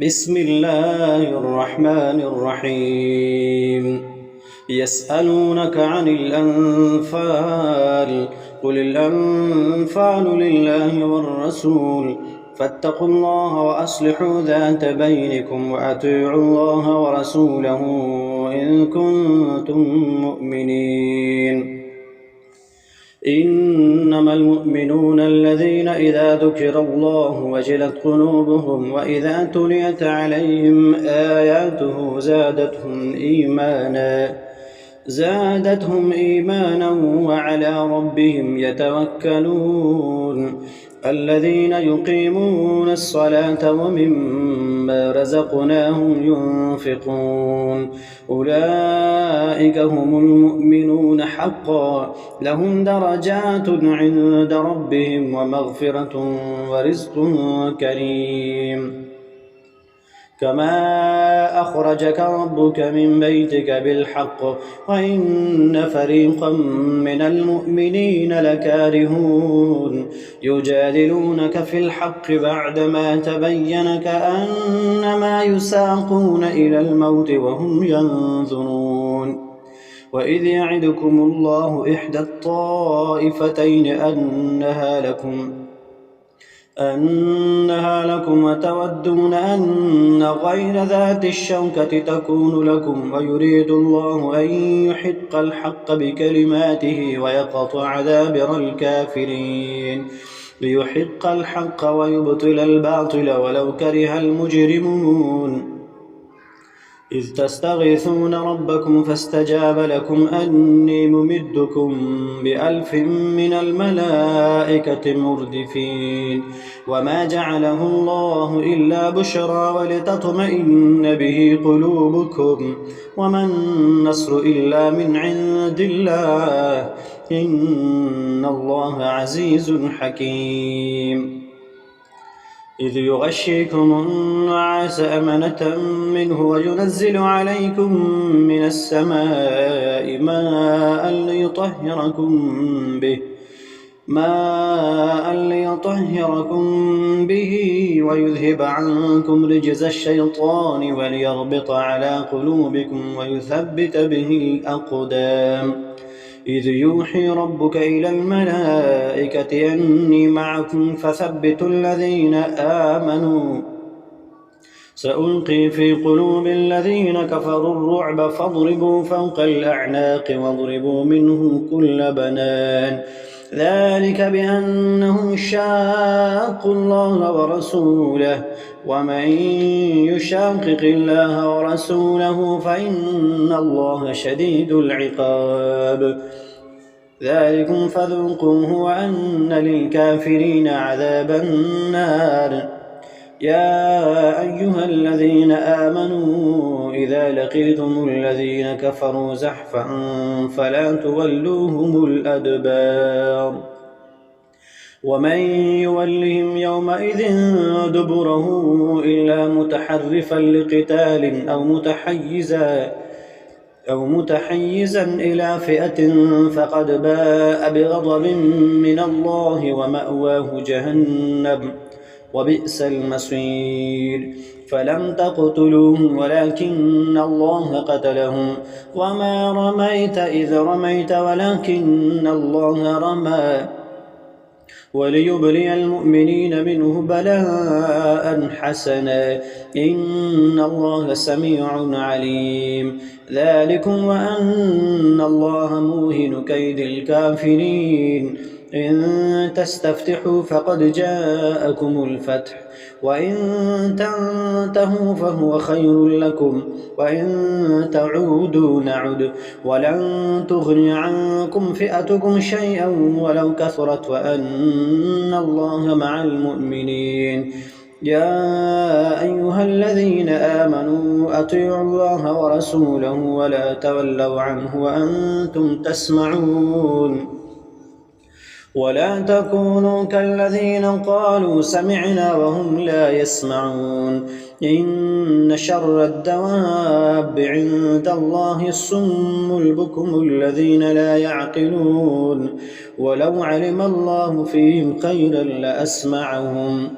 بسم الله الرحمن الرحيم يسألونك عن الأنفال قل الأنفال لله والرسول فاتقوا الله وأصلحوا ذات بينكم وأطيعوا الله ورسوله إن كنتم مؤمنين إنما المؤمنون الذين إذا ذكر الله وجلت قلوبهم وإذا تليت عليهم آياته زادتهم إيمانا وعلى ربهم يتوكلون الذين يقيمون الصلاة ومما رزقناهم ينفقون أولئك هم المؤمنون حقا لهم درجات عند ربهم ومغفرة ورزق كريم كما أخرجك ربك من بيتك بالحق وإن فريقا من المؤمنين لكارهون يجادلونك في الحق بعدما تبين كأنما يساقون إلى الموت وهم ينظرون وإذ يعدكم الله إحدى الطائفتين أنها لكم وتودون أن غير ذات الشوكة تكون لكم ويريد الله أن يحق الحق بكلماته ويقطع دابر الكافرين ليحق الحق ويبطل الباطل ولو كره المجرمون إذ تستغيثون ربكم فاستجاب لكم أني ممدكم ب1000 من الملائكة مردفين وما جعله الله إلا بشرى ولتطمئن به قلوبكم وما النصر إلا من عند الله إن الله عزيز حكيم إذ يغشيكم النعاس أمنة منه وينزل عليكم من السماء ماء ليطهركم به ويذهب عنكم رجز الشيطان وليربط على قلوبكم ويثبت به الأقدام إذ يوحي ربك إلى الملائكة أني معكم فثبتوا الذين آمنوا سألقي في قلوب الذين كفروا الرعب فاضربوا فوق الأعناق واضربوا منهم كل بنان ذلك بأنهم شاقوا الله ورسوله ومن يشاقق الله ورسوله فإن الله شديد العقاب ذلكم فذوقوه وأن للكافرين عذاب النار يا أيها الذين آمنوا إذا لقيتم الذين كفروا زحفا فلا تولوهم الأدبار ومن يولهم يومئذ دبره إلا متحرفا لقتال أو متحيزا إلى فئة فقد باء بغضب من الله ومأواه جهنم وبئس المصير فلم تقتلوهم ولكن الله قتلهم وما رميت إذ رميت ولكن الله رمى وليبلي المؤمنين منه بلاء حسنا إن الله سميع عليم ذلكم وأن الله موهن كيد الكافرين إن تستفتحوا فقد جاءكم الفتح وإن تنتهوا فهو خير لكم وإن تعودوا نعد ولن تغني عنكم فئتكم شيئا ولو كثرت وأن الله مع المؤمنين يا أيها الذين آمنوا أطيعوا الله ورسوله ولا تولوا عنه وأنتم تسمعون ولا تكونوا كالذين قالوا سمعنا وهم لا يسمعون إن شر الدواب عند الله الصم البكم الذين لا يعقلون ولو علم الله فيهم خيرا لأسمعهم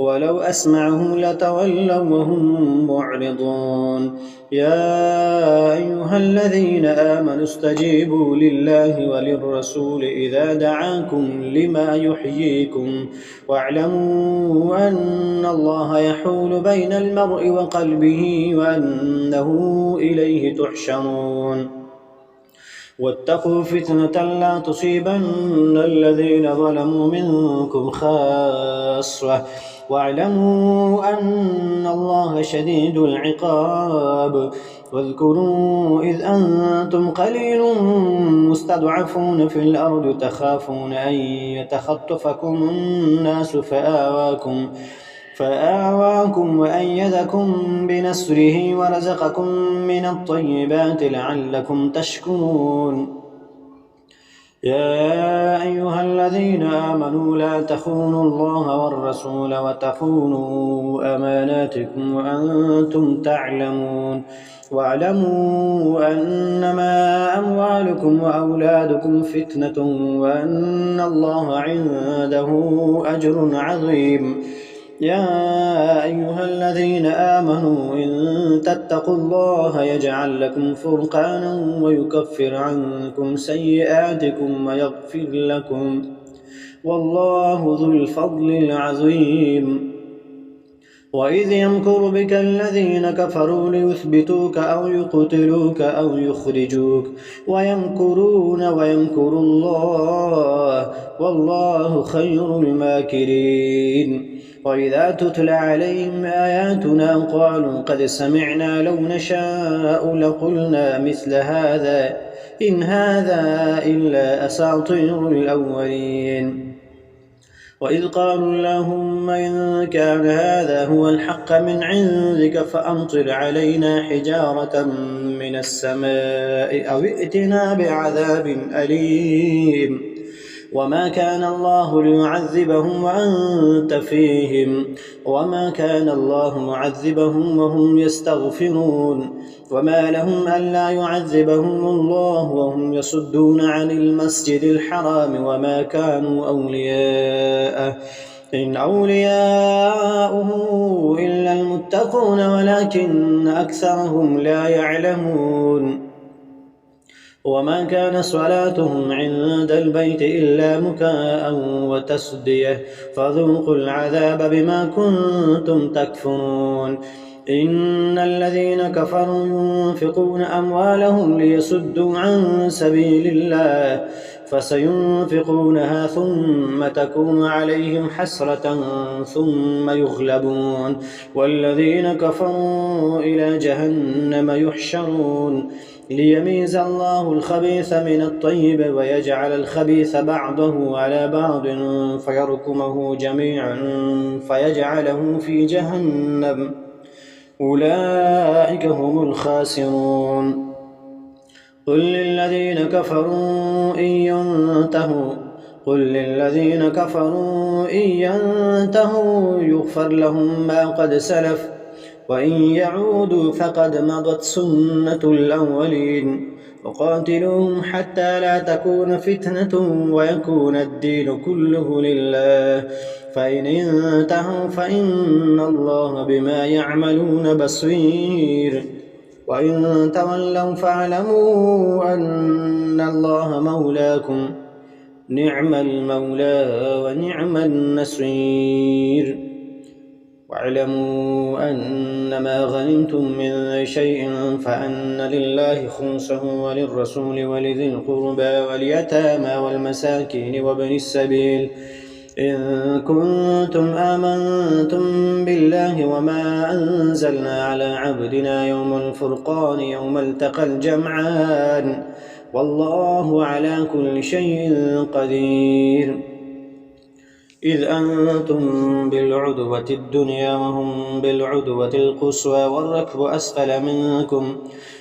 ولو أسمعهم لتولوا وهم معرضون يا أيها الذين آمنوا استجيبوا لله وللرسول إذا دعاكم لما يحييكم واعلموا أن الله يحول بين المرء وقلبه وأنه إليه تحشرون واتقوا فتنة لا تصيبن الذين ظلموا منكم خاصة واعلموا أن الله شديد العقاب واذكروا إذ أنتم قليل مستضعفون في الأرض تخافون أن يتخطفكم الناس فآواكم وأيدكم بنصره ورزقكم من الطيبات لعلكم تشكرون يا أيها الذين آمنوا لا تخونوا الله والرسول وتخونوا أماناتكم وأنتم تعلمون واعلموا أنما أموالكم وأولادكم فتنة وأن الله عنده أجر عظيم يا أيها الذين آمنوا إن تتقوا الله يجعل لكم فرقانا ويكفر عنكم سيئاتكم ويغفر لكم والله ذو الفضل العظيم وإذ يمكر بك الذين كفروا ليثبتوك أو يقتلوك أو يخرجوك ويمكرون ويمكر الله والله خير الماكرين وإذا تتلى عليهم آياتنا قالوا قد سمعنا لو نشاء لقلنا مثل هذا إن هذا إلا أساطير الأولين وإذ قالوا اللهم إن كان هذا هو الحق من عندك فأمطر علينا حجارة من السماء أو ائتنا بعذاب أليم وما كان الله ليعذبهم وأنت فيهم وما كان الله معذبهم وهم يستغفرون وما لهم ألا يعذبهم الله وهم يصدون عن المسجد الحرام وما كانوا أولياءه إن أولياؤه إلا المتقون ولكن أكثرهم لا يعلمون وما كان صلاتهم عند البيت إلا مكاء وتصدية فذوقوا العذاب بما كنتم تكفرون إن الذين كفروا ينفقون أموالهم ليصدوا عن سبيل الله فسينفقونها ثم تكون عليهم حسرة ثم يغلبون والذين كفروا إلى جهنم يحشرون ليميز الله الخبيث من الطيب ويجعل الخبيث بعضه على بعض فيركمه جميعا فيجعله في جهنم أولئك هم الخاسرون قل للذين كفروا إن ينتهوا يغفر لهم ما قد سلف وإن يعودوا فقد مضت سنة الأولين وقاتلوهم حتى لا تكون فتنة ويكون الدين كله لله فإن انتهوا فإن الله بما يعملون بصير وإن تولوا فاعلموا أن الله مولاكم نعم المولى ونعم النصير واعلموا أنما غنمتم من شيء فأن لله خمسه وللرسول ولذي القربى واليتامى والمساكين وابن السبيل إن كنتم آمنتم بالله وما أنزلنا على عبدنا يوم الفرقان يوم التقى الجمعان والله على كل شيء قدير إذ أنتم بالعدوة الدنيا وهم بالعدوة القصوى والركب أسفل منكم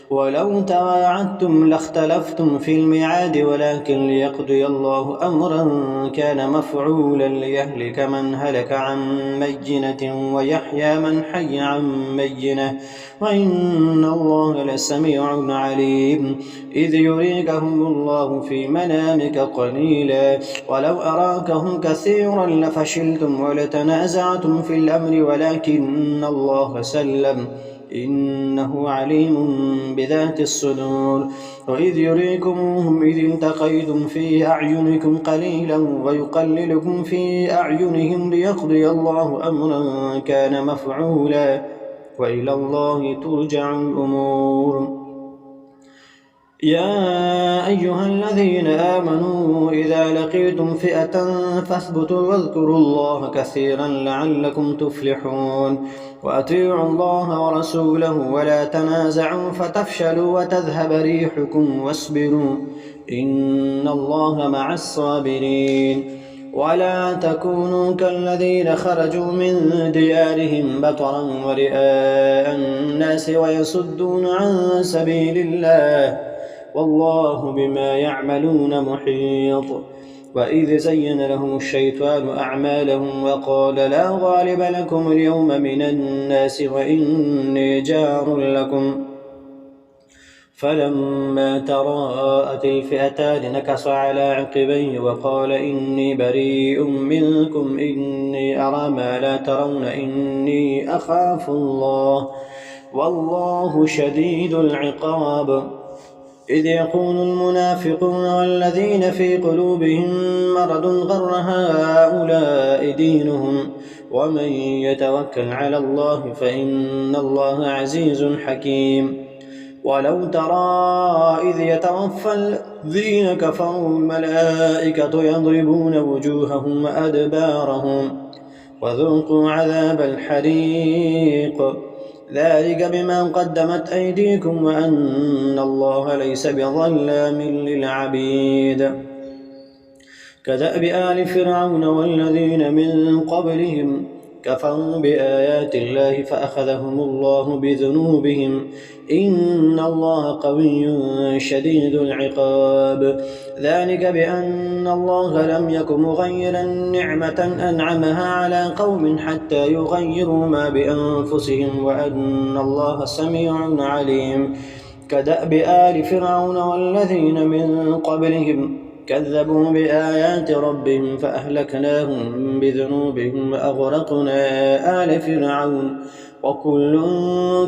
ولو تواعدتم لاختلفتم في الميعاد ولكن ليقضي الله أمرا كان مفعولا ليهلك من هلك عن بينة ويحيى من حي عن بينة وإن الله لسميع عليم إذ يريكهم الله في منامك قليلا ولو أراكهم كثيرا لفشلتم ولتنازعتم في الأمر ولكن الله سلم إنه عليم بذات الصدور. وإذ يريكموهم إذ التقيتم في أعينكم قليلا ويقللكم في أعينهم ليقضي الله أمرا كان مفعولا وإلى الله ترجع الأمور. يا أيها الذين آمنوا إذا لقيتم فئة فاثبتوا واذكروا الله كثيرا لعلكم تفلحون. وأطيعوا الله ورسوله ولا تنازعوا فتفشلوا وتذهب ريحكم واصبروا إن الله مع الصابرين. ولا تكونوا كالذين خرجوا من ديارهم بطرا ورئاء الناس ويصدون عن سبيل الله والله بما يعملون محيط. وإذ زين لهم الشيطان أعمالهم وقال لا غالب لكم اليوم من الناس وإني جار لكم فلما تراءت الفئتان نكص على عقبيه وقال إني بريء منكم إني أرى ما لا ترون إني أخاف الله والله شديد العقاب. إذ يقول المنافقون والذين في قلوبهم مرض غر هؤلاء دينهم ومن يتوكل على الله فإن الله عزيز حكيم. ولو ترى إذ يتوفى الذين كفروا الملائكة يضربون وجوههم وأدبارهم وذوقوا عذاب الحريق ذلك بما قدمت أيديكم وأن الله ليس بظلام للعبيد. كدأب آل فرعون والذين من قبلهم كفروا بآيات الله فأخذهم الله بذنوبهم إن الله قوي شديد العقاب. ذلك بأن الله لم يك مغيرا نعمة أنعمها على قوم حتى يغيروا ما بأنفسهم وأن الله سميع عليم. كدأب آل فرعون والذين من قبلهم كذبوا بآيات ربهم فأهلكناهم بذنوبهم وأغرقنا آل فرعون وكل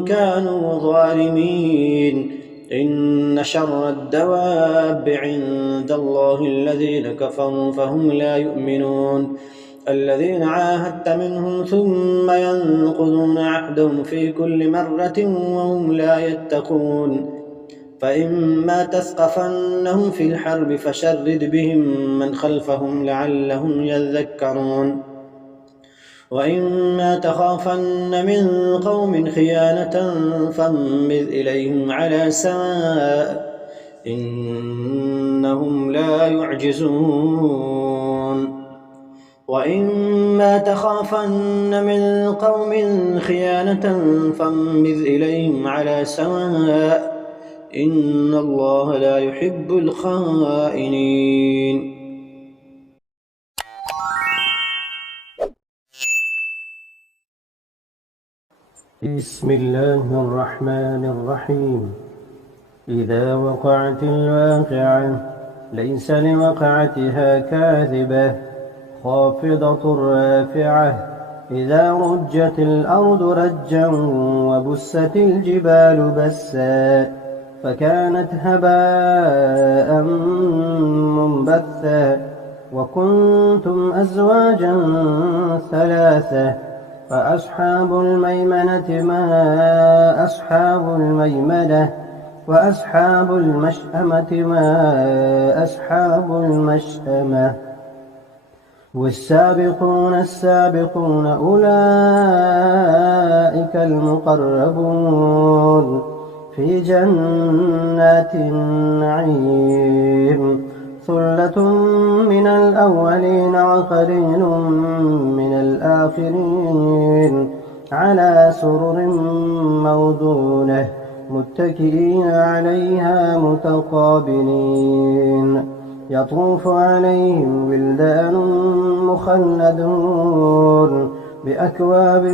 كانوا ظالمين. إن شر الدواب عند الله الذين كفروا فهم لا يؤمنون. الذين عاهدت منهم ثم ينقضون عهدهم في كل مرة وهم لا يتقون. فإما تثقفنهم في الحرب فشرد بهم من خلفهم لعلهم يذكرون. وإما تخافن من قوم خيانة فانبذ إليهم على سواء إنهم لا يعجزون. وإما تخافن من قوم خيانة فانبذ إليهم على سواء إن الله لا يحب الخائنين. بسم الله الرحمن الرحيم. إذا وقعت الواقعة ليس لوقعتها كاذبة خافضة رافعة إذا رجت الأرض رجا وبست الجبال بسا فكانت هباء منبثا وكنتم أزواجا ثلاثة فأصحاب الميمنة ما أصحاب الميمنة وأصحاب المشأمة ما أصحاب المشأمة والسابقون السابقون أولئك المقربون في جنات النعيم ثلة من الأولين وقليل من الآخرين على سرر موضونة متكئين عليها متقابلين يطوف عليهم ولدان مخلدون بأكواب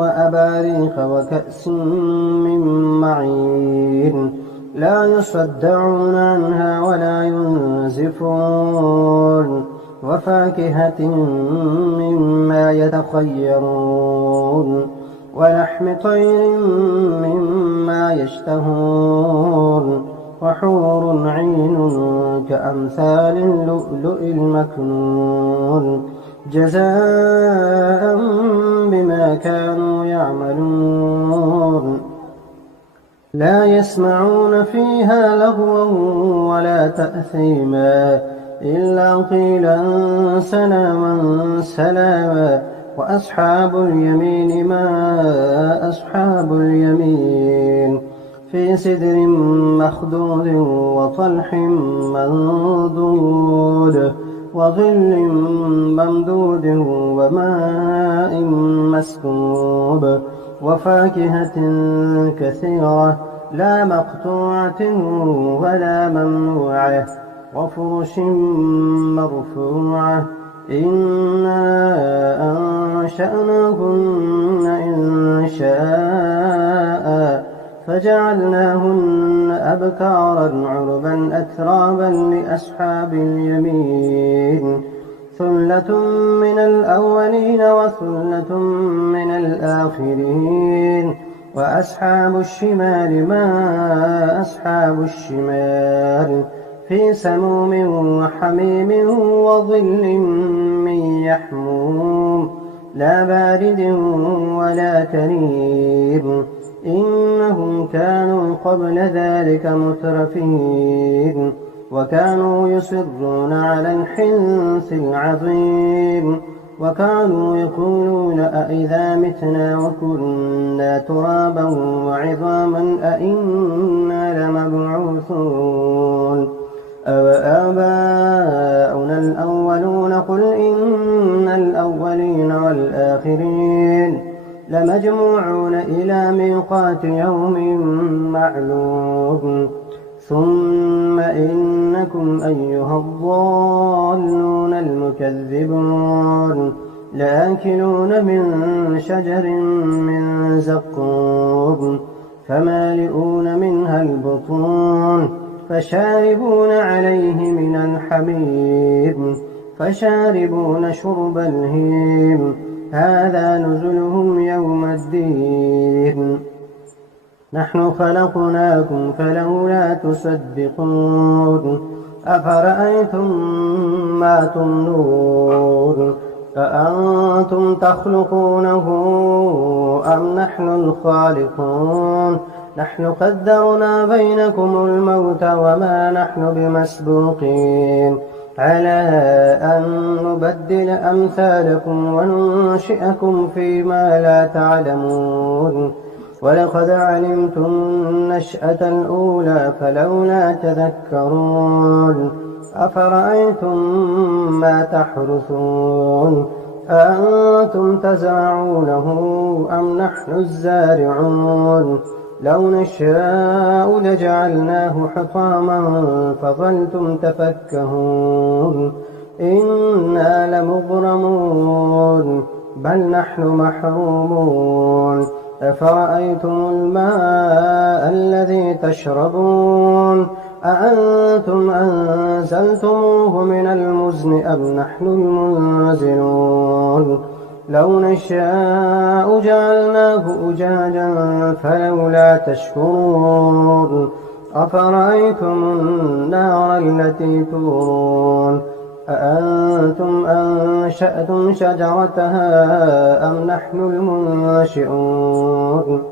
وأباريق وكأس من معين لا يصدعون عنها ولا ينزفون وفاكهة مما يتخيرون ولحم طير مما يشتهون وحور عين كأمثال اللؤلؤ المكنون جزاء بما كانوا يعملون لا يسمعون فيها لغوا ولا تأثيما إلا قيلا سلاما سلاما وأصحاب اليمين ما أصحاب اليمين في سدر مخضود وطلح منضود وظل ممدود وماء مسكوب وفاكهة كثيرة لا مقطوعة ولا ممنوعة وفرش مرفوعة إنا أنشأناهن إن شاء فجعلناهن أبكارا عربا أترابا لأصحاب اليمين ثلة من الأولين وثلة من الآخرين وأصحاب الشمال ما أصحاب الشمال في سموم وحميم وظل من يحموم لا بارد ولا كريم إنهم كانوا قبل ذلك مترفين وكانوا يصرون على الحنث العظيم وكانوا يقولون أئذا متنا وكنا ترابا وعظاما أئنا لمبعوثون أوآباؤنا الأولون قل إن الأولين والآخرين لمجموعون إلى ميقات يوم معلوم ثم إنكم أيها الضالون المكذبون لآكلون من شجر من زقوم فمالئون منها البطون فشاربون عليه من الحميم فشاربون شرب الهيم هذا نزلهم يوم الدين نحن خلقناكم فلولا تصدقون أفرأيتم ما تمنون أأنتم تخلقونه أم نحن الخالقون نحن قدرنا بينكم الموت وما نحن بمسبوقين على أن نبدل أمثالكم وننشئكم فيما لا تعلمون ولقد علمتم النشأة الأولى فلولا تذكرون أفرأيتم ما تحرثون أأنتم تزرعونه أم نحن الزارعون لو نشاء لجعلناه حطاما فظلتم تفكهون إنا لمغرمون بل نحن محرومون أفرأيتم الماء الذي تشربون أأنتم أنزلتموه من المزن أم نحن المنزلون لو نشاء جعلناه أجاجا فلولا تشكرون أفرأيتم النار التي تورون أأنتم أنشأتم شجرتها أم نحن المنشئون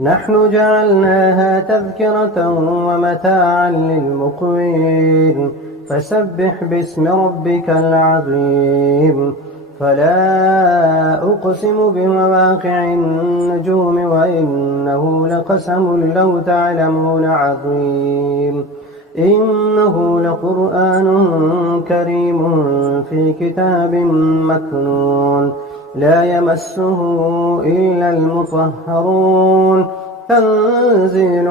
نحن جعلناها تذكرة ومتاعا للمقوين فسبح باسم ربك العظيم فلا أقسم بمواقع النجوم وإنه لقسم لو تعلمون عظيم إنه لقرآن كريم في كتاب مكنون لا يمسه إلا المطهرون تنزيل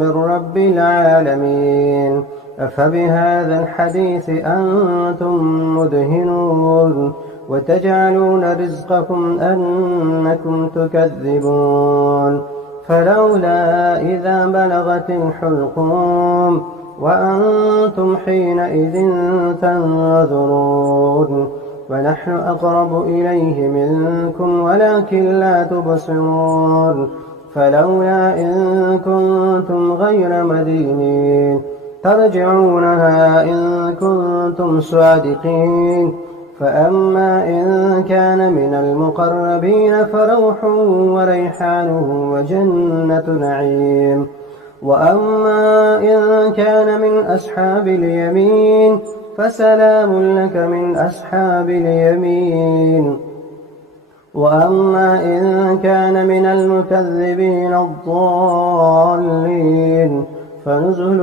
من رب العالمين أفبهذا الحديث أنتم مدهنون وتجعلون رزقكم أنكم تكذبون فلولا إذا بلغت الحلقوم وأنتم حينئذ تنظرون ونحن أقرب إليه منكم ولكن لا تبصرون فلولا إن كنتم غير مدينين ترجعونها إن كنتم صادقين فأما إن كان من المقربين فروح وريحان وجنة نعيم وأما إن كان من أصحاب اليمين فسلام لك من أصحاب اليمين وأما إن كان من المكذبين الضالين فنزل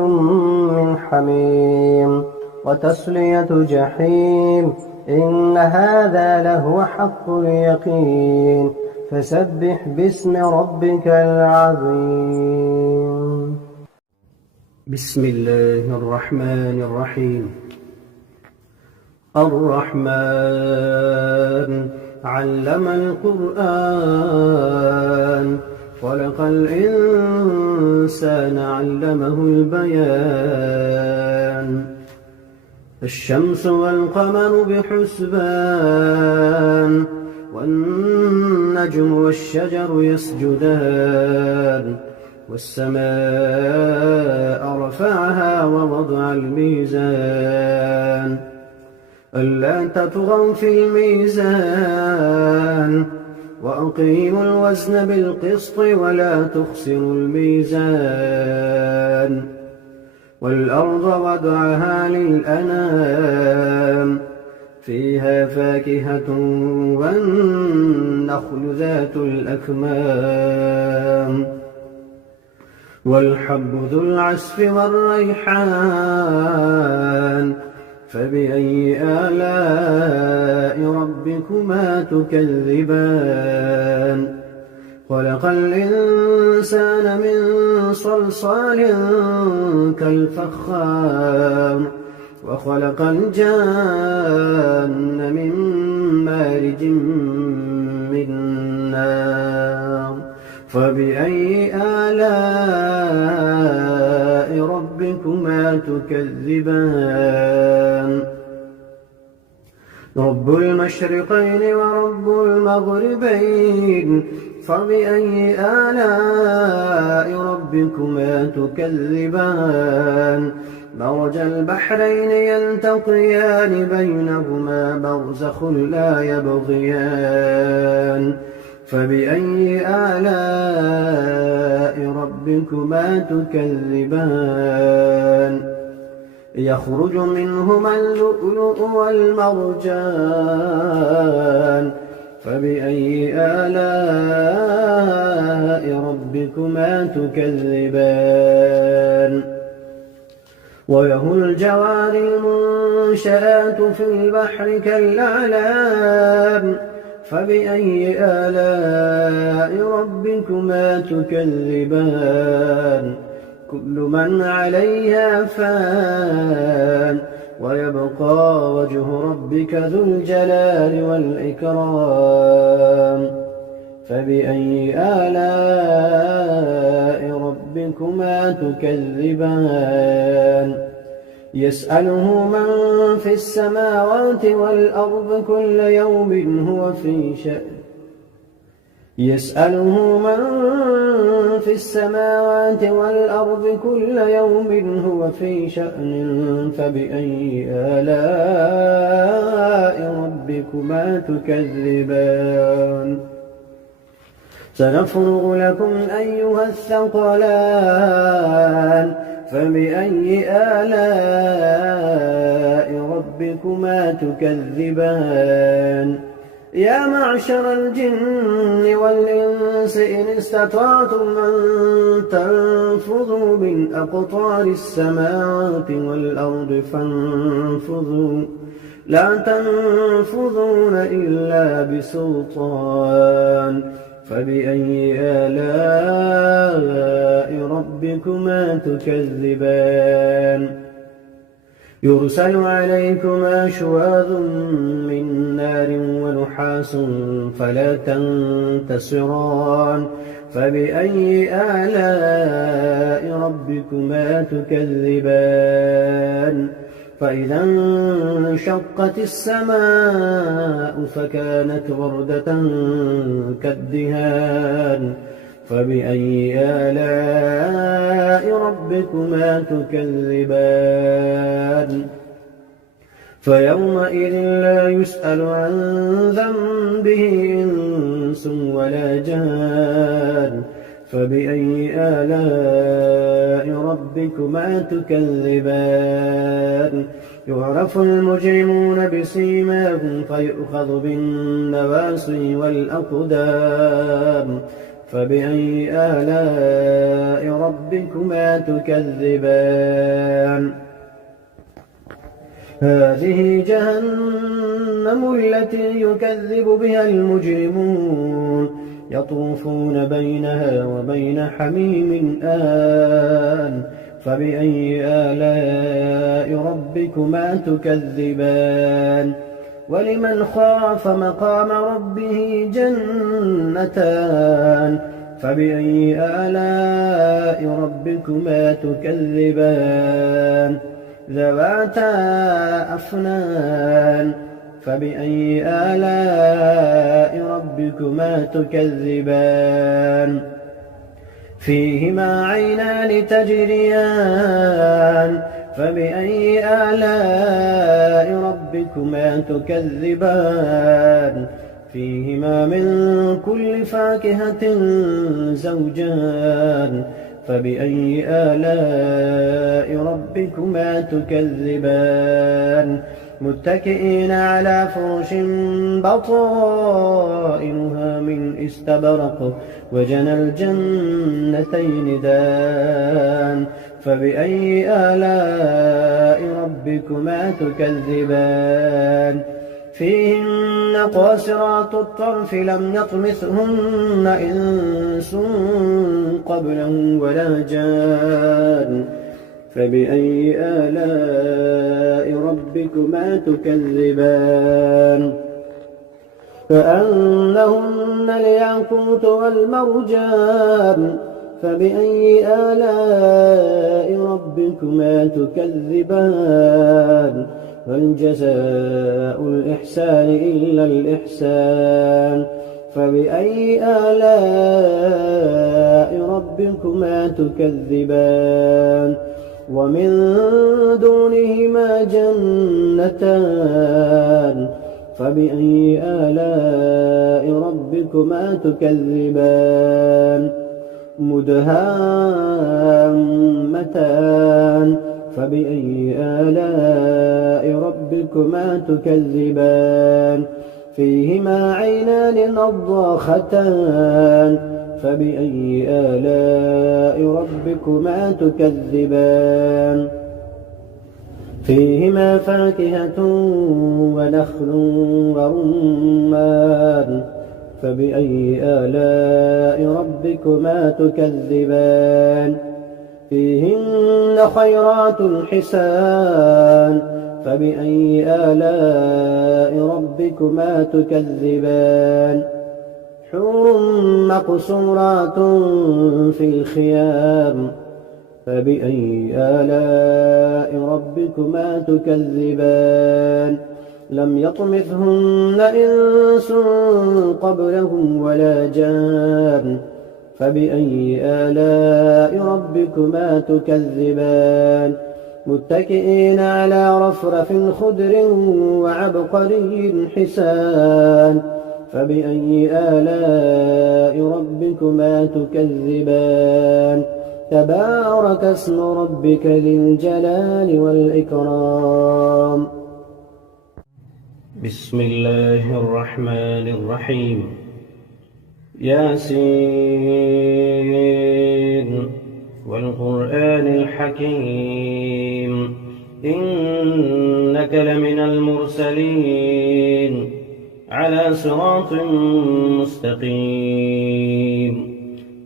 من حميم وتصلية جحيم إن هذا لهو حق اليقين فسبح باسم ربك العظيم. بسم الله الرحمن الرحيم. الرحمن علم القرآن خلق الإنسان علمه البيان الشمس والقمر بحسبان والنجم والشجر يسجدان والسماء رفعها ووضع الميزان ألا تطغوا في الميزان وأقيموا الوزن بالقسط ولا تخسروا الميزان والأرض وضعها للأنام فيها فاكهة والنخل ذات الأكمام والحب ذو العصف والريحان فبأي آلاء ربكما تكذبان خلق الإنسان من صلصال كالفخار وخلق الجان من مارج من نار فبأي آلاء ربكما تكذبان رب المشرقين ورب المغربين فبأي آلاء ربكما تكذبان مرج البحرين يلتقيان بينهما برزخ لا يبغيان فبأي آلاء ربكما تكذبان يخرج منهما اللؤلؤ والمرجان فبأي آلاء ربكما تكذبان وله الجوار المنشآت في البحر كالأعلام فبأي آلاء ربكما تكذبان كل من عليها فان ويبقى وجه ربك ذو الجلال والإكرام فبأي آلاء ربكما تكذبان يسأله من في السماوات والأرض كل يوم هو في شأن يسأله من في السماوات والأرض كل يوم هو في شأن فبأي آلاء ربكما تكذبان سنفرغ لكم أيها الثقلان فبأي آلاء ربكما تكذبان يا معشر الجن والإنس إن استطعتم أن تنفذوا من أقطار السماوات والأرض فانفذوا لا تنفذون إلا بسلطان فبأي آلاء ربكما تكذبان يرسل عليكما شواظ من نار ونحاس فلا تنتصران فبأي آلاء ربكما تكذبان فإذا انشقت السماء فكانت وردة كالدهان فبأي آلاء ربكما تكذبان فيومئذ لا يسأل عن ذنبه إنس ولا جان فبأي آلاء ربكما تكذبان يعرف المجرمون بسيماهم فيؤخذ بالنواصي والأقدام فبأي آلاء ربكما تكذبان هذه جهنم التي يكذب بها المجرمون يطوفون بينها وبين حميم آن فبأي آلاء ربكما تكذبان ولمن خاف مقام ربه جنتان فبأي آلاء ربكما تكذبان ذواتا أفنان فبأي آلاء ربكما تكذبان فيهما عينان تجريان فبأي آلاء ربكما تكذبان فيهما من كل فاكهة زوجان فبأي آلاء ربكما تكذبان متكئين على فرش بطائنها من استبرق وجنى الجنتين دان فبأي آلاء ربكما تكذبان فيهن قاصرات الطرف لم يطمثهن إنس قبلهم ولا جان فبأي آلاء ربكما تكذبان كأنهن الياقوت والمرجان فبأي آلاء ربكما تكذبان هل جزاء الإحسان إلا الإحسان فبأي آلاء ربكما تكذبان ومن دونهما جنتان فبأي آلاء ربكما تكذبان مدهامتان فبأي آلاء ربكما تكذبان فيهما عينان نضاختان فبأي آلاء ربكما تكذبان فيهما فاكهة ونخل ورمان فبأي آلاء ربكما تكذبان فيهن خيرات حسان فبأي آلاء ربكما تكذبان حور مقصورات في الخيام فبأي آلاء ربكما تكذبان لم يطمثهن إنس قبلهم ولا جان فبأي آلاء ربكما تكذبان متكئين على رفرف خضر وعبقري حسان فبأي آلاء ربكما تكذبان تبارك اسم ربك ذي الجلال والإكرام بسم الله الرحمن الرحيم ياسين والقرآن الحكيم إنك لمن المرسلين على صراط مستقيم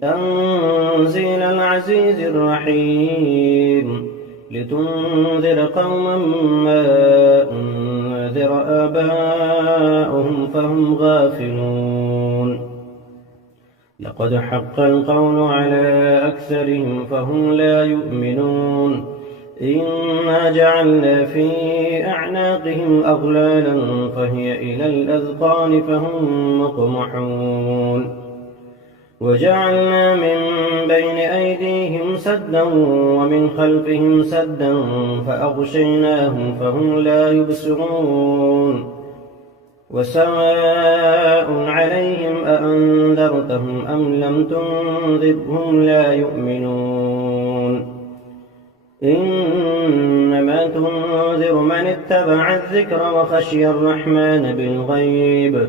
تنزيل العزيز الرحيم لتنذر قوما ما أنذر آباؤهم فهم غافلون لقد حق القول على أكثرهم فهم لا يؤمنون إنا جعلنا في أعناقهم أغلالا فهي إلى الأذقان فهم مقمحون وجعلنا من بين أيديهم سدا ومن خلفهم سدا فأغشيناهم فهم لا يبصرون وسواء عليهم أأنذرتهم أم لم تنذرهم لا يؤمنون إنما تنذر من اتبع الذكر وخشي الرحمن بالغيب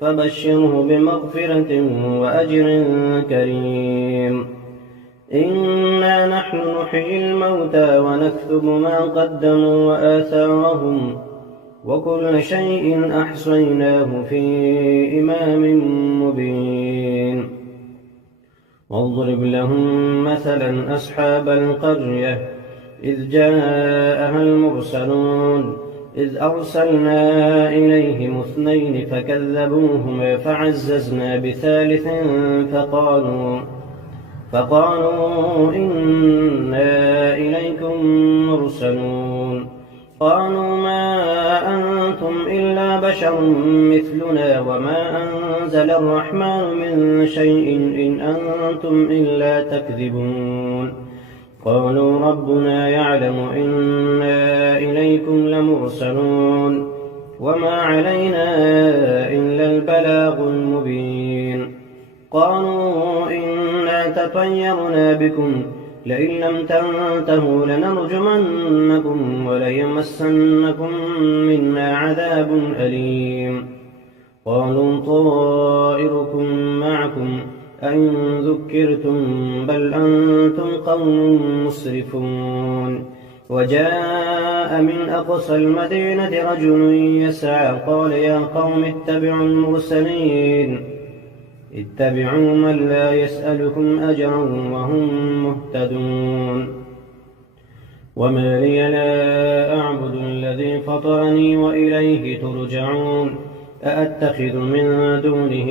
فبشره بمغفرة وأجر كريم إنا نحن نحيي الموتى ونكتب ما قدموا وآثارهم وكل شيء أحصيناه في إمام مبين واضرب لهم مثلا أصحاب القرية إذ جاءها المرسلون إذ أرسلنا إليهم 2 فكذبوهما فعززنا بثالث فقالوا إنا إليكم مرسلون قالوا ما أنتم إلا بشر مثلنا وما أنزل الرحمن من شيء إن أنتم إلا تكذبون قالوا ربنا يعلم إنا إليكم لمرسلون وما علينا إلا البلاغ المبين قالوا إنا تطيرنا بكم لئن لم تنتهوا لنرجمنكم وليمسنكم منا عذاب أليم قالوا طائركم معكم أئن ذكرتم بل أنتم قوم مسرفون وجاء من أقصى المدينة رجل يسعى قال يا قوم اتبعوا المرسلين اتبعوا من لا يسألكم أجرا وهم مهتدون وما لي لا أعبد الذي فطرني وإليه ترجعون أأتخذ من دونه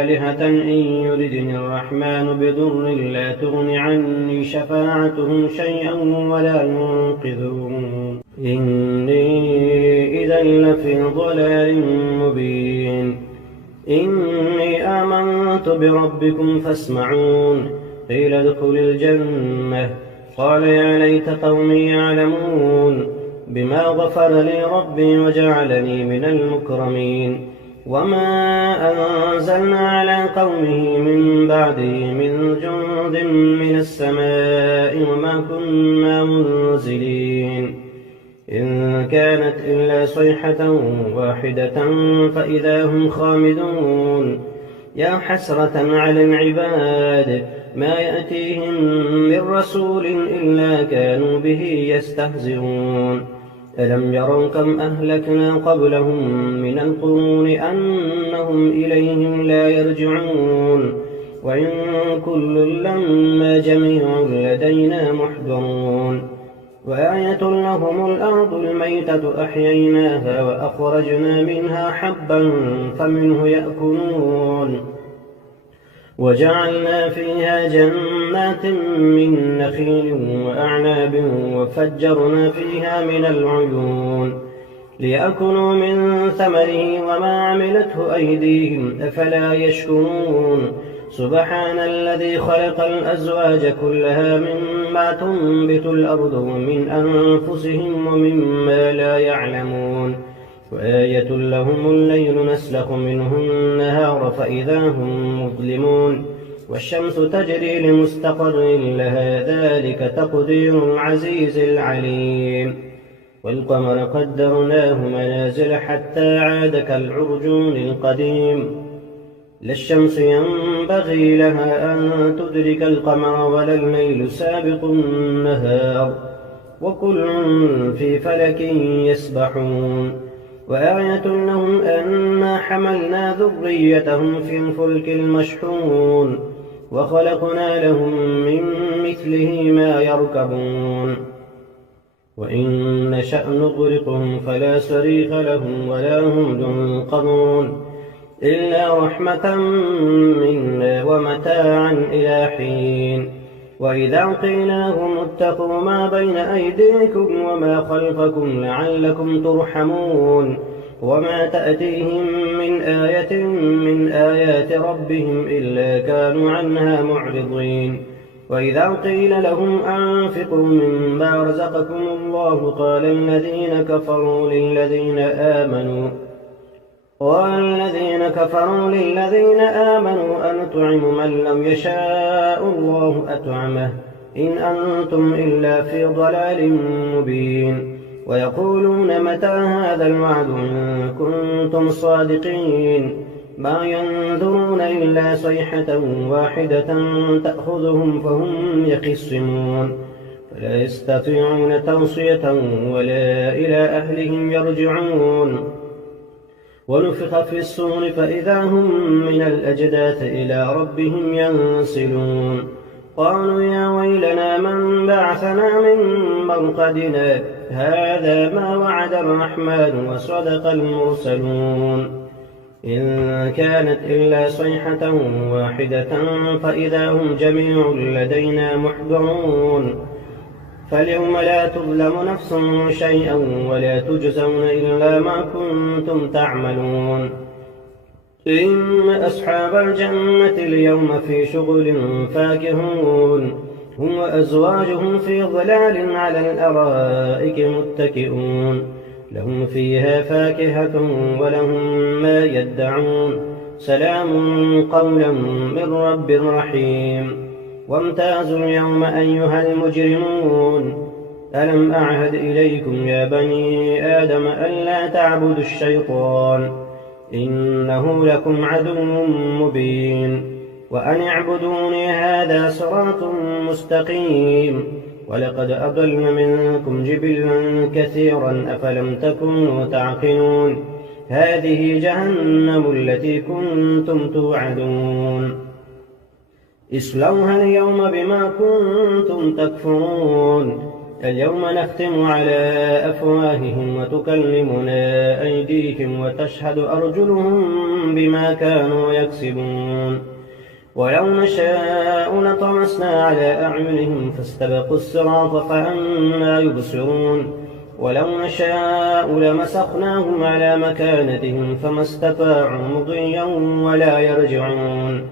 آلهة إن يردني الرحمن بضر لا تغن عني شفاعتهم شيئا ولا ينقذون إني إذا لفي ضلال مبين إني آمنت بربكم فاسمعون قيل ادخل الجنة قال يا ليت قومي يعلمون بما غفر لي ربي وجعلني من المكرمين وما أنزلنا على قومه من بعده من جند من السماء وما كنا منزلين إن كانت إلا صيحة واحدة فإذا هم خامدون يا حسرة على العباد ما يأتيهم من رسول إلا كانوا به يستهزئون ألم يروا كم أهلكنا قبلهم من القرون أنهم إليهم لا يرجعون وإن كل لما جميع لدينا محضرون وآية لهم الأرض الميتة أحييناها وأخرجنا منها حبا فمنه يأكلون وجعلنا فيها جنات من نخيل وأعناب وفجرنا فيها من العيون ليأكلوا من ثمره وما عملته أيديهم أفلا يشكرون سبحان الذي خلق الأزواج كلها مما تنبت الأرض ومن أنفسهم ومما لا يعلمون وآية لهم الليل نسلخ منه النهار فإذا هم مظلمون والشمس تجري لمستقر لها ذلك تقدير العزيز العليم والقمر قدرناه منازل حتى عاد كالعرجون القديم لا الشمس ينبغي لها أن تدرك القمر ولا الليل سابق النهار وكل في فلك يسبحون وآية لهم أنا حملنا ذريتهم في الفلك المشحون وخلقنا لهم من مثله ما يركبون وإن نشأ نغرقهم فلا صريخ لهم ولا هم ينقذون إلا رحمة منا ومتاعا إلى حين. وإذا قيل لهم اتقوا ما بين أيديكم وما خلفكم لعلكم ترحمون وما تأتيهم من آية من آيات ربهم إلا كانوا عنها معرضين. وإذا قيل لهم أنفقوا مما رزقكم الله قال الذين كفروا للذين آمنوا أنطعم من لم يشاء الله أطعمه إن أنتم إلا في ضلال مبين. ويقولون متى هذا الوعد إن كنتم صادقين ما ينظرون إلا صيحة واحدة تأخذهم فهم يخصمون فلا يستطيعون توصية ولا إلى أهلهم يرجعون. ونفخ في الصور فإذا هم من الأجداث إلى ربهم ينسلون. قالوا يا ويلنا من بعثنا من مرقدنا هذا ما وعد الرحمن وصدق المرسلون. إن كانت إلا صيحة واحدة فإذا هم جميع لدينا محضرون. فاليوم لا تظلم نفس شيئا ولا تجزون إلا ما كنتم تعملون. إن أصحاب الجنة اليوم في شغل فاكهون هم وأزواجهم في ظلال على الأرائك متكئون لهم فيها فاكهة ولهم ما يدعون سلام قولا من رب رحيم. وامتازوا اليوم أيها المجرمون ألم أعهد إليكم يا بني آدم ألا تعبدوا الشيطان إنه لكم عدو مبين وأن اعبدوني هذا صراط مستقيم. ولقد أضل منكم جبلا كثيرا أفلم تكونوا تعقلون. هذه جهنم التي كنتم توعدون اصلوها اليوم بما كنتم تكفرون. اليوم نختم على أفواههم وتكلمنا أيديهم وتشهد أرجلهم بما كانوا يكسبون. ولو نشاء لطمسنا على أعينهم فاستبقوا الصراط فأنى يبصرون. ولو نشاء لمسخناهم على مكانتهم فما استطاعوا مضيا ولا يرجعون.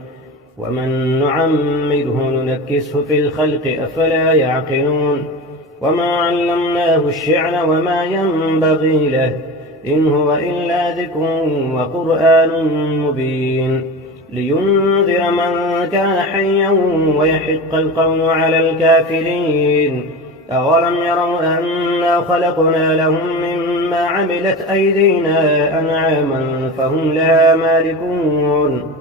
ومن نعمره ننكسه في الخلق أفلا يعقلون. وما علمناه الشعر وما ينبغي له إن هو إلا ذكر وقرآن مبين لينذر من كان حيا ويحق القول على الكافرين. أولم يروا أنا خلقنا لهم مما عملت أيدينا أنعاما فهم لها مالكون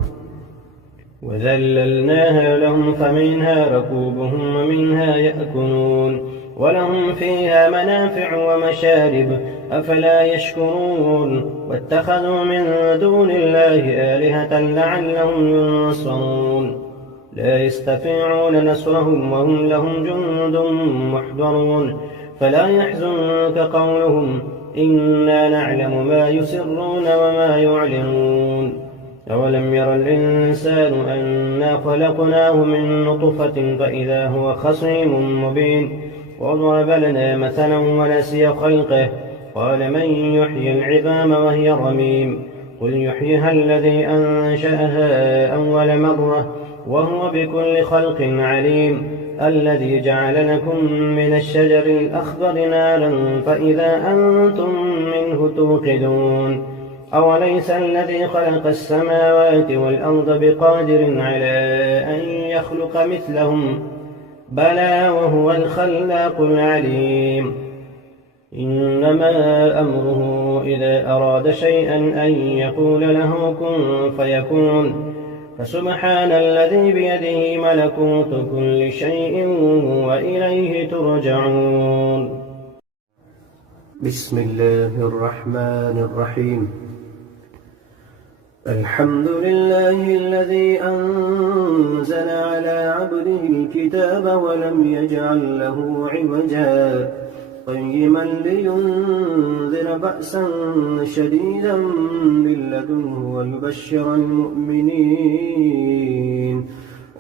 وذللناها لهم فمنها ركوبهم ومنها يأكلون ولهم فيها منافع ومشارب أفلا يشكرون. واتخذوا من دون الله آلهة لعلهم ينصرون لا يستطيعون نصرهم وهم لهم جند محضرون. فلا يحزنك قولهم إنا نعلم ما يسرون وما يعلنون. أولم ير الإنسان أنا خلقناه من نطفة فإذا هو خصيم مبين. وضرب لنا مثلا ونسي خلقه قال من يحيي العظام وهي رميم قل يحييها الذي أنشأها أول مرة وهو بكل خلق عليم. الذي جعل لكم من الشجر الأخضر نارا فإذا أنتم منه توقدون. أوليس الذي خلق السماوات والأرض بقادر على أن يخلق مثلهم بلى وهو الخلاق العليم. إنما أمره إذا أراد شيئا أن يقول له كن فيكون. فسبحان الذي بيده ملكوت كل شيء وإليه ترجعون. بسم الله الرحمن الرحيم. الحمد لله الذي أنزل على عبده الكتاب ولم يجعل له عوجا قيما لينذر بأسا شديدا من لدنه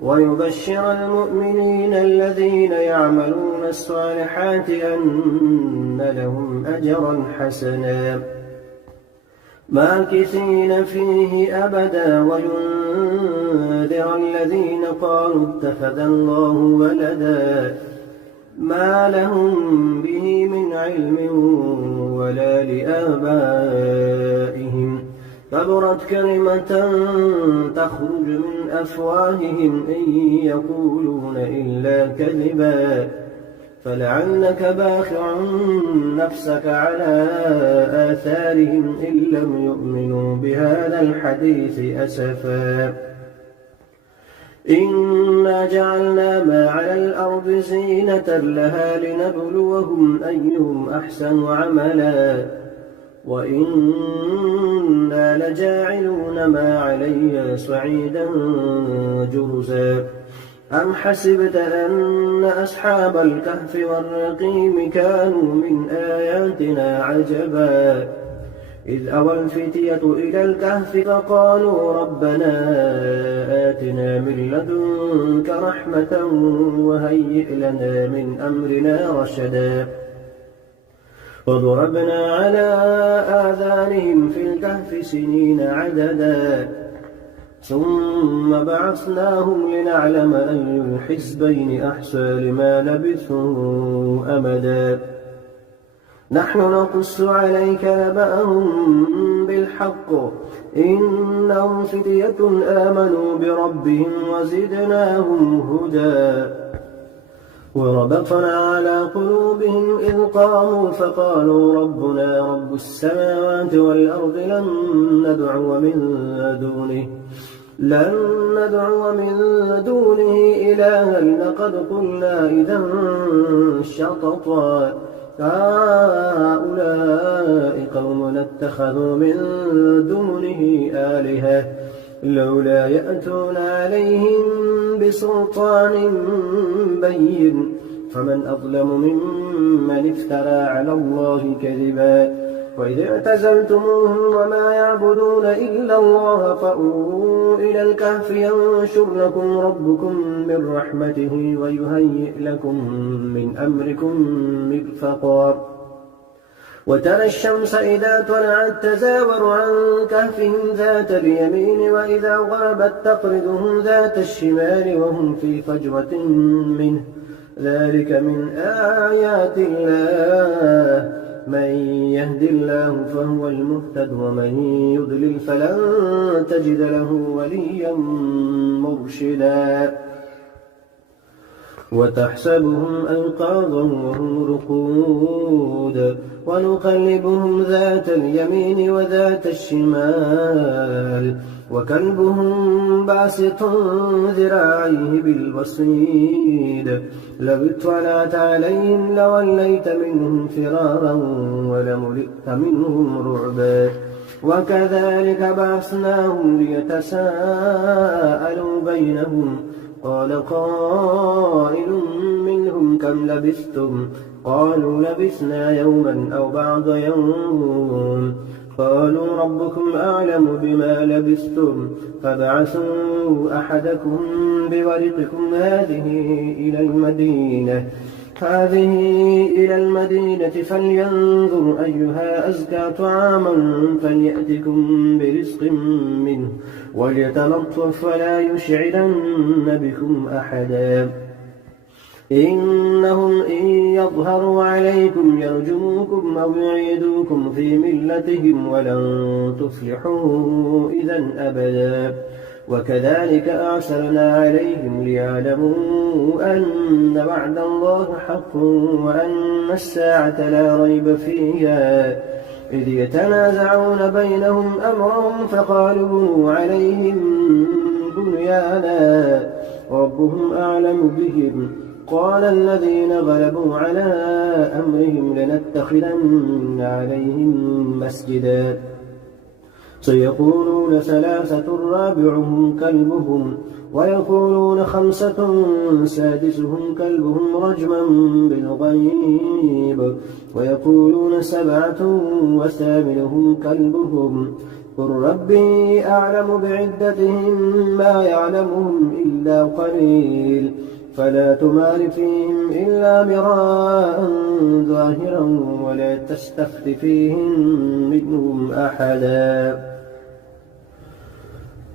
ويبشر المؤمنين الذين يعملون الصالحات أن لهم أجرا حسنا ماكثين فيه أبدا وينذر الذين قالوا اتخذ الله ولدا ما لهم به من علم ولا لآبائهم كبرت كلمة تخرج من أفواههم إن يقولون إلا كذبا فلعلك باخع نفسك على آثارهم إن لم يؤمنوا بهذا الحديث أسفا إنا جعلنا ما على الأرض زينة لها لنبلوهم أيهم أحسن عملا وإنا لجاعلون ما عليها صعيدا جرزا أم حسبت أن أصحاب الكهف والرقيم كانوا من آياتنا عجبا إذ أوى الفتية إلى الكهف فقالوا ربنا آتنا من لدنك رحمة وهيئ لنا من أمرنا رشدا وضربنا على آذانهم في الكهف سنين عددا ثم بعثناهم لنعلم أي الحزبين أحصى لما لبثوا أمدا نحن نقص عليك نبأهم بالحق إنهم فتية آمنوا بربهم وزدناهم هدى وربطنا على قلوبهم إذ قاموا فقالوا ربنا رب السماوات والأرض لن ندعو من دونه إلها لقد قلنا إذا شططا هؤلاء قوم اتخذوا من دونه آلهة لولا يأتون عليهم بسلطان بين فمن أظلم ممن افترى على الله كذبا وإذ اعتزلتموهم وما يعبدون إلا الله فأووا إلى الكهف ينشر لكم ربكم من رحمته ويهيئ لكم من أمركم مرفقا وترى الشمس إذا طلعت تزاور عن كهفهم ذات اليمين وإذا غربت تقرضهم ذات الشمال وهم في فجوة منه ذلك من آيات الله من يهد الله فهو المهتد ومن يضلل فلن تجد له وليا مرشدا وتحسبهم أيقاظا وهم رقود ونقلبهم ذات اليمين وذات الشمال وكلبهم باسط ذراعيه بالوصيد لو اطلعت عليهم لوليت منهم فرارا ولملئت منهم رعبا وكذلك بعثناهم ليتساءلوا بينهم قال قائل منهم كم لبثتم قالوا لبثنا يوما أو بعض يوم قالوا ربكم أعلم بما لبثتم فابعثوا أحدكم بورقكم هذه إلى المدينة فلينظر أيها أزكى طعاما فليأتكم برزق منه وليتلطف ولا يشعرن بكم أحدا إنهم إن يظهروا عليكم يرجموكم أو يعيدوكم في ملتهم ولن تفلحوا إذا أبدا وكذلك أعثرنا عليهم ليعلموا أن وعد الله حق وأن الساعة لا ريب فيها إذ يتنازعون بينهم أمرهم فقالوا بنوا عليهم بنيانا ربهم أعلم بهم قال الذين غلبوا على أمرهم لنتخذن عليهم مسجدا سيقولون ثلاثة رابعهم كلبهم ويقولون 5 سادسهم كلبهم رجما بالغيب ويقولون 7 وثامنهم كلبهم قل ربي أعلم بعدتهم ما يعلمهم إلا قليل فلا تمار فيهم إلا مراء ظاهرا ولا تستفت فيهم منهم أحدا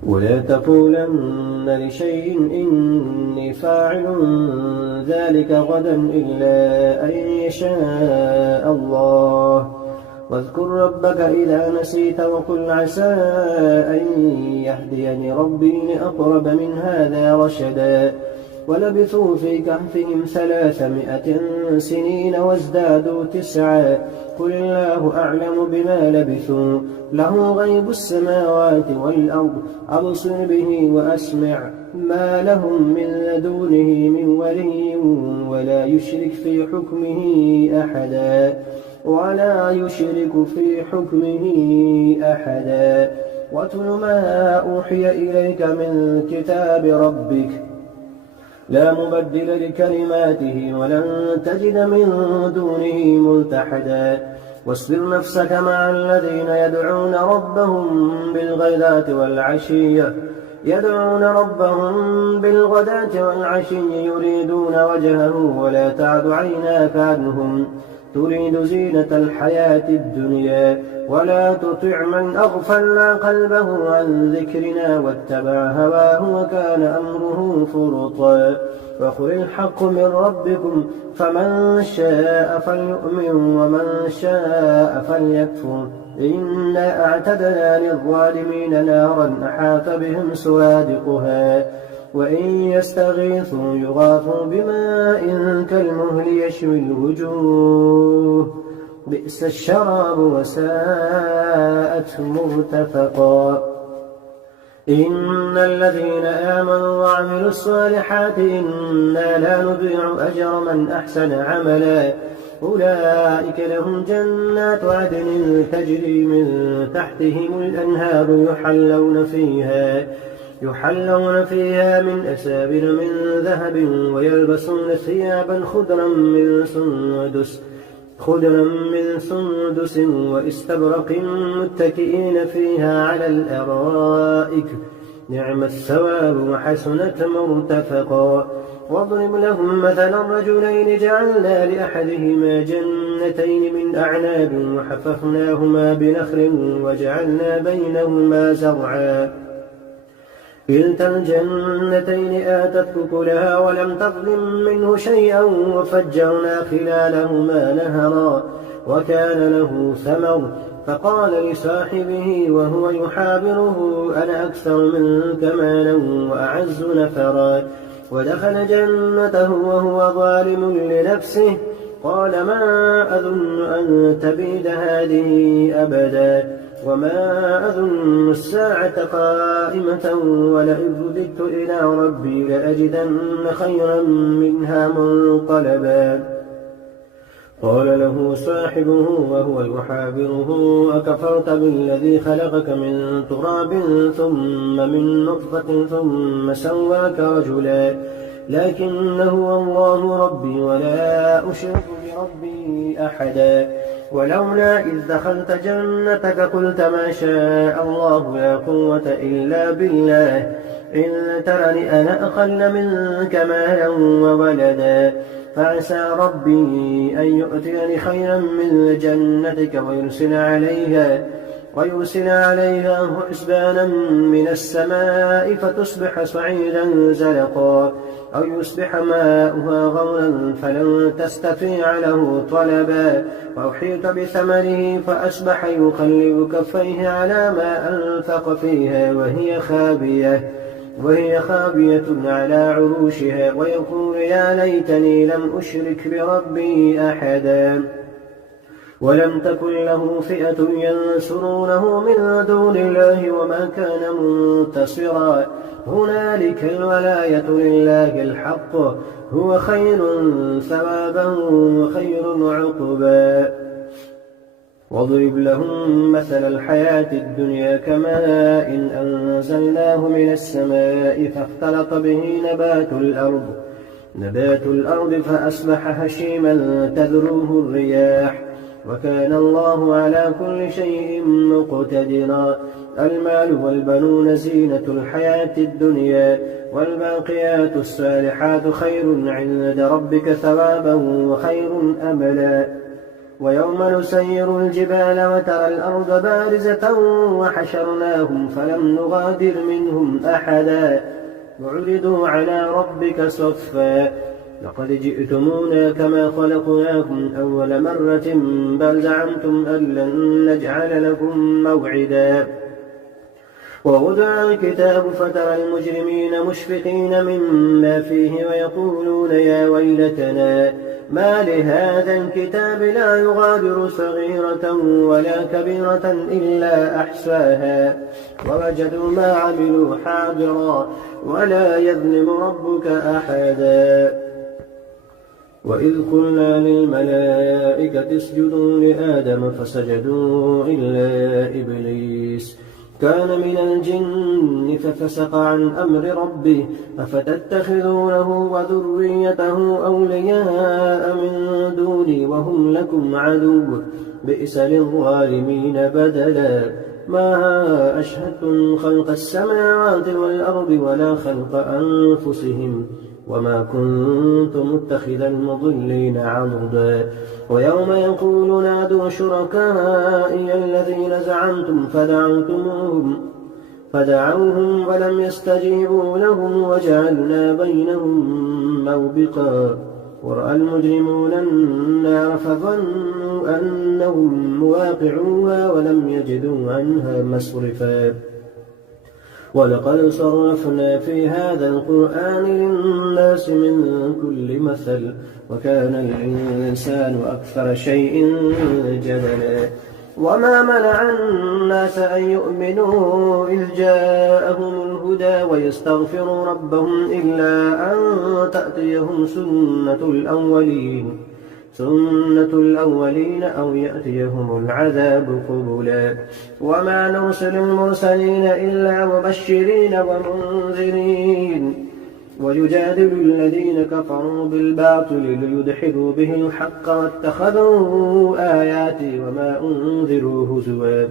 ولا تقولن لشيء إني فاعل ذلك غدا إلا أن يشاء الله واذكر ربك إذا نسيت وقل عسى أن يهديني ربي لأقرب من هذا رشدا ولبثوا في كهفهم 300 سنين وازدادوا 9 قل الله أعلم بما لبثوا له غيب السماوات والأرض أبصر به وأسمع ما لهم من لدونه من ولي ولا يشرك في حكمه أحدا واتل ما أوحي إليك من كتاب ربك لا مبدل لكلماته ولن تجد من دونه ملتحدا واصبر نفسك مع الذين يدعون ربهم بالغداة والعشي يريدون وجهه ولا تعد عيناك عنهم تريد زينة الحياة الدنيا ولا تطع من أغفلنا قلبه عن ذكرنا واتبع هواه وكان أمره فرطا وقل الحق من ربكم فمن شاء فليؤمن ومن شاء فليكفر إنا أعتدنا للظالمين نارا أحاط بهم سرادقها وإن يستغيثوا يغاثوا بماء كالمهل يشوي الوجوه بئس الشراب وساءت مرتفقا إن الذين آمنوا وعملوا الصالحات إنا لا نضيع أجر من أحسن عملا أولئك لهم جنات عدن تجري من تحتهم الأنهار يحلون فيها من أسابر من ذهب ويلبسون ثيابا خضرا من سندس واستبرق متكئين فيها على الأرائك نعم الثواب وحسنت مرتفقا واضرب لهم مثلا رجلين جعلنا لأحدهما جنتين من أعناب وحففناهما بنخل وجعلنا بينهما زرعا كلتا الجنتين آتت أكلها ولم تظلم منه شيئا وفجرنا خلالهما نهرا وكان له ثمر فقال لصاحبه وهو يحاوره أنا أكثر منك مالا وأعز نفرا ودخل جنته وهو ظالم لنفسه قال ما أظن أن تبيد هذه أبدا وما أظن الساعة قائمة ولئن رددت إلى ربي لأجدن خيرا منها منقلبا قال له صاحبه وهو يحاوره أكفرت بالذي خلقك من تراب ثم من نطفة ثم سواك رجلا لكن هو الله ربي ولا أشرك بربي أحدا ولولا إذ دخلت جنتك قلت ما شاء الله لا قوة إلا بالله إن ترني أنا أقل منك مالا وولدا فعسى ربي أن يؤتيني خيرا من جنتك ويرسل عليها حسبانا من السماء فتصبح صعيدا زلقا أو يصبح ماؤها غورا فلن تستطيع له طلبا وأحيط بثمره فأصبح يقلب كفيه على ما أنفق فيها وهي خابية على عروشها ويقول يا ليتني لم أشرك بربي أحدا ولم تكن له فئة ينصرونه من دون الله وما كان منتصرا هنالك الولاية لله الحق هو خير ثوابا وخير عقبا واضرب لهم مثل الحياة الدنيا كماء إن أنزلناه من السماء فاختلط به نبات الأرض فأصبح هشيما تذروه الرياح وكان الله على كل شيء مقتدرا. المال والبنون زينة الحياة الدنيا والباقيات الصالحات خير عند ربك ثوابا وخير أملا. ويوم نسير الجبال وترى الأرض بارزة وحشرناهم فلم نغادر منهم أحدا وعرضوا على ربك صفا لقد جئتمونا كما خلقناكم أول مرة بل زعمتم أن لن نجعل لكم موعدا. ووضع الكتاب فترى المجرمين مشفقين مما فيه ويقولون يا ويلتنا ما لهذا الكتاب لا يغادر صغيرة ولا كبيرة إلا أحصاها ووجدوا ما عملوا حاضرا ولا يظلم ربك أحدا. وإذ قلنا للملائكة اسجدوا لآدم فسجدوا إلا إبليس كان من الجن ففسق عن أمر ربه أفتتخذونه وذريته أولياء من دوني وهم لكم عدو بئس للظالمين بدلا. ما أشهدتم خلق السماوات والأرض ولا خلق أنفسهم وما كنت متخذ المضلين عضدا. ويوم يقول نادوا شركائي الذين زعمتم فدعوهم ولم يستجيبوا لهم وجعلنا بينهم موبقا. ورأى المجرمون النار فظنوا أنهم مواقعوها ولم يجدوا عنها مصرفا. ولقد صرفنا في هذا القرآن للناس من كل مثل وكان الإنسان أكثر شيء جدلا. وما منع الناس أن يؤمنوا إذ جاءهم الهدى ويستغفروا ربهم إلا أن تأتيهم سنة الأولين أو يأتيهم العذاب قبلا. وما نرسل المرسلين إلا مبشرين ومنذرين ويجادل الذين كفروا بالباطل ليدحضوا به الحق واتخذوا آياتي وما أنذروا هزوا.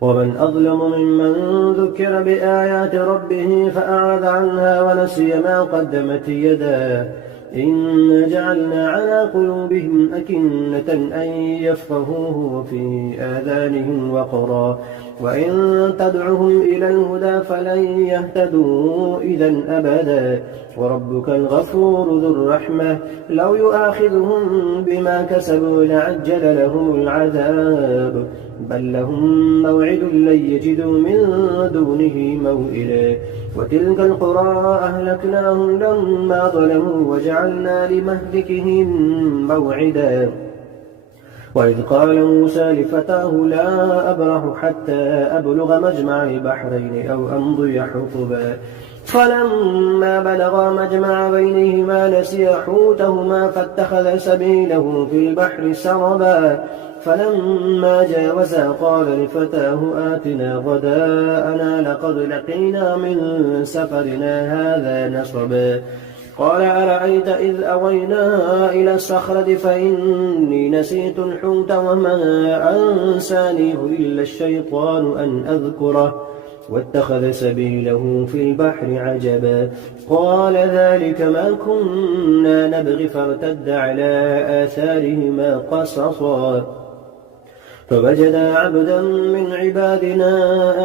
ومن أظلم ممن ذكر بآيات ربه فأعرض عنها ونسي ما قدمت يداه إنا جعلنا على قلوبهم أكنة أن يفقهوه وفي آذانهم وقرا وإن تدعهم إلى الهدى فلن يهتدوا إذا أبدا. وربك الغفور ذو الرحمة لو يؤاخذهم بما كسبوا لعجل لهم العذاب بل لهم موعد لن يجدوا من دونه موئلا. وتلك القرى أهلكناهم لما ظلموا وجعلنا لمهلكهم موعدا. وإذ قال موسى لفتاه لا أبرح حتى أبلغ مجمع البحرين أو أمضي حقبا فلما بلغا مجمع بينهما نسيا حوتهما فاتخذ سبيله في البحر سربا فلما جاوزا قال لفتاه آتنا غداءنا لقد لقينا من سفرنا هذا نصبا قال أرأيت إذ أوينا إلى الصخرة فإني نسيت الحوت وما أنسانيه إلا الشيطان أن أذكره واتخذ سبيله في البحر عجبا قال ذلك ما كنا نبغي فارتد على آثارهما قصصا فوجدا عبدا من عبادنا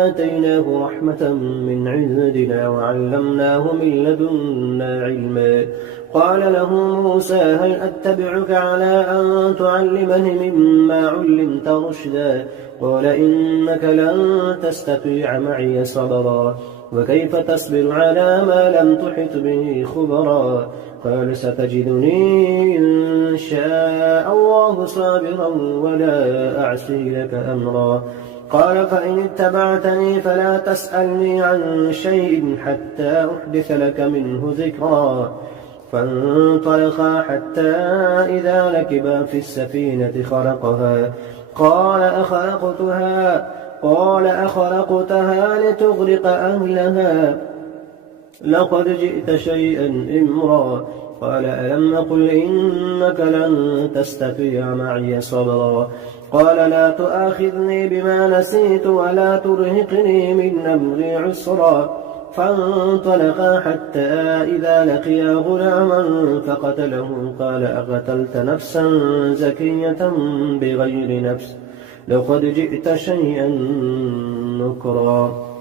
آتيناه رحمة من عندنا وعلمناه من لدنا علما قال له موسى هل أتبعك على أن تعلمني مما علمت رشدا قال إنك لن تستطيع معي صبرا وكيف تصبر على ما لم تحط به خبرا قال ستجدني إن شاء الله صابرا ولا أعصي لك أمرا قال فإن اتبعتني فلا تسألني عن شيء حتى أحدث لك منه ذكرا فانطلقا حتى إذا ركبا في السفينة خرقها قال أخلقتها لتغرق أهلها لقد جئت شيئا إمرا. قال ألم أقل إنك لن تستطيع معي صبرا. قال لا تؤاخذني بما نسيت ولا ترهقني من أمري عسرا. فانطلقا حتى إذا لقيا غلاما فقتله. قال أقتلت نفسا زكية بغير نفس لقد جئت شيئا نكرا.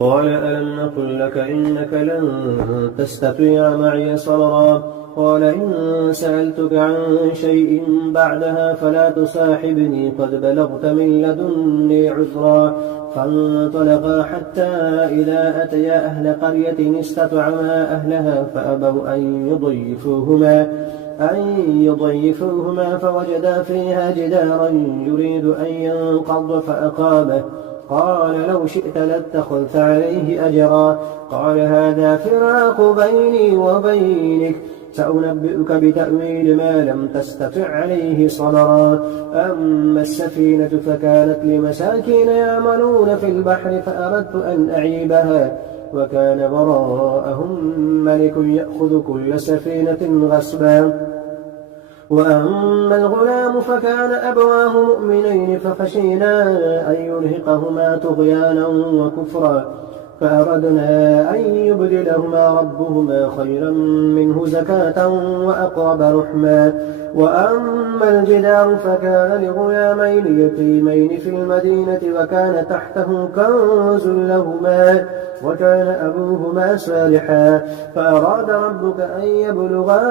قال ألم نقل لك إنك لن تستطيع معي صبرا. قال إن سألتك عن شيء بعدها فلا تصاحبني قد بلغت من لدني عذرا. فانطلقا حتى إذا أتيا أهل قرية استطعما أهلها فأبوا أن يضيفوهما فوجدا فيها جدارا يريد أن ينقض فأقامه. قال لو شئت لاتخذت عليه أجرا. قال هذا فراق بيني وبينك سأنبئك بتأويل ما لم تستطع عليه صبرا. أما السفينة فكانت لمساكين يعملون في البحر فأردت أن أعيبها وكان وراءهم ملك يأخذ كل سفينة غصبا. وأما الغلام فكان أبواه مؤمنين فخشينا أن يرهقهما طغيانا وكفرا فأردنا أن يبدلهما ربهما خيرا منه زكاة وأقرب رحما. وأما الجدار فكان لغلامين يتيمين في المدينة وكان تحته كنز لهما وكان أبوهما صالحا فأراد ربك أن يبلغا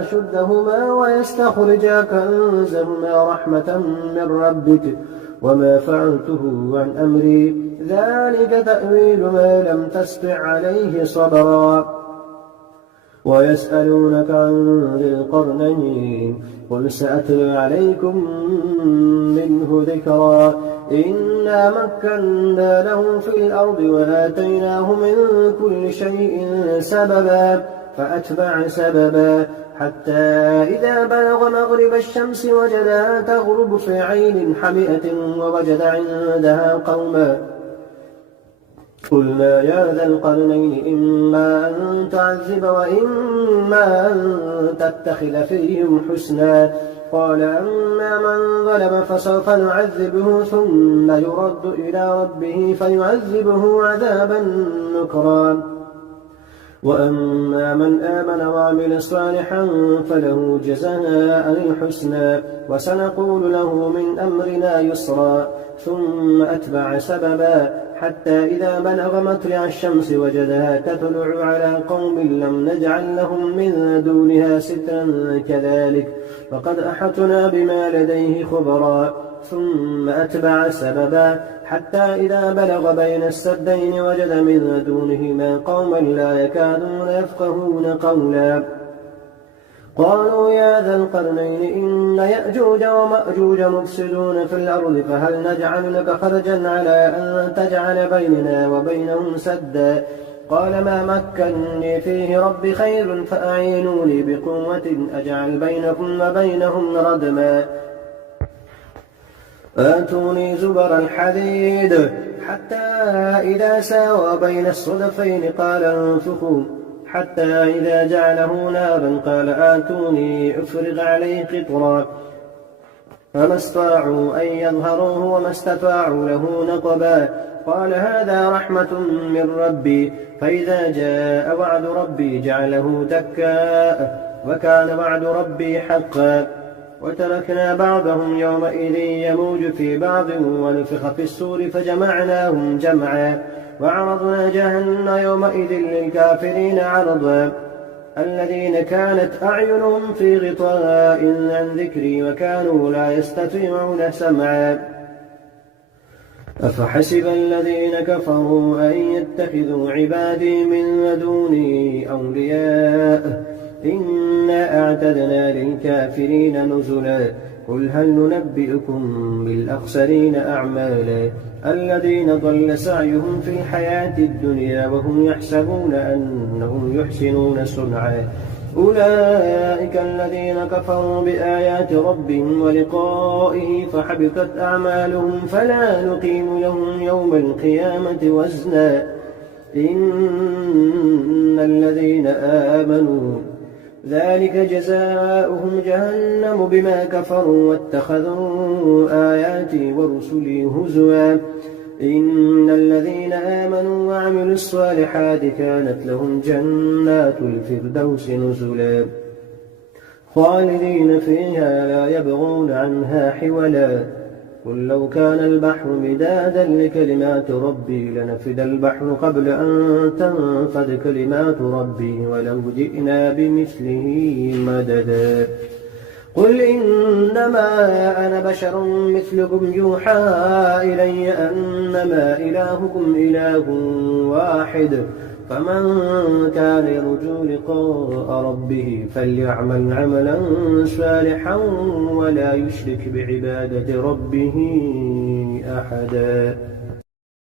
أشدهما ويستخرجا كنزهما رحمة من ربك وما فعلته عن أمري ذلك تأويل ما لم تستطع عليه صبرا. ويسألونك عن ذي القرنين قل سأتلو عليكم منه ذكرا. إنا مكنا له في الأرض وآتيناه من كل شيء سببا فأتبع سببا حتى إذا بلغ مغرب الشمس وجدها تغرب في عين حمئة ووجد عندها قوما. قلنا يا ذا القرنين إما أن تعذب وإما أن تتخذ فيهم حسنا. قال أما من ظلم فسوف نعذبه ثم يرد إلى ربه فيعذبه عذابا نكرا. وأما من آمن وعمل صالحا فله جزاء الحسنى وسنقول له من أمرنا يسرا. ثم أتبع سببا حتى إذا بلغ مطلع الشمس وجدها تطلع على قوم لم نجعل لهم من دونها سترا كذلك فقد أحطنا بما لديه خبرا. ثم أتبع سببا حتى إذا بلغ بين السدين وجد من دونهما قوما لا يكادون يفقهون قولا. قالوا يا ذا القرنين إن يأجوج ومأجوج مفسدون في الأرض فهل نجعل لك خرجا على أن تجعل بيننا وبينهم سدا. قال ما مكنني فيه ربي خير فأعينوني بقوة أجعل بينكم وبينهم ردما. آتوني زبر الحديد حتى إذا ساوى بين الصدفين قال انفخوا حتى إذا جعله نارا قال آتوني أفرغ عليه قطرا. فما استطاعوا أن يظهروه وما استطاعوا له نقبا. قال هذا رحمة من ربي فإذا جاء وعد ربي جعله دكاء وكان وعد ربي حقا. وتركنا بعضهم يومئذ يموج في بعض ونفخ في السور فجمعناهم جمعا وعرضنا جهنم يومئذ للكافرين عرضا. الذين كانت أعينهم في غطاء عن ذكري وكانوا لا يستطيعون سمعا. أفحسب الذين كفروا أن يتخذوا عبادي من دوني أولياء إنا أعتدنا للكافرين نزلا. قل هل ننبئكم بالأخسرين أعمالا الذين ضل سعيهم في الحياة الدنيا وهم يحسبون أنهم يحسنون صنعا أولئك الذين كفروا بآيات ربهم ولقائه فحبطت أعمالهم فلا نقيم لهم يوم القيامة وزنا إن الذين آمنوا ذلك جزاؤهم جهنم بما كفروا واتخذوا آياتي ورسلي هزوا إن الذين آمنوا وعملوا الصالحات كانت لهم جنات الفردوس نزلا خالدين فيها لا يبغون عنها حولا قل لو كان البحر مدادا لكلمات ربي لنفد البحر قبل أن تنفد كلمات ربي ولو جئنا بمثله مددا قل إنما أنا بشر مثلكم يوحى إلي أنما إلهكم إله واحد فمن كان يرجو لقاء ربه فليعمل عملا صالحا ولا يشرك بعبادة ربه أحدا.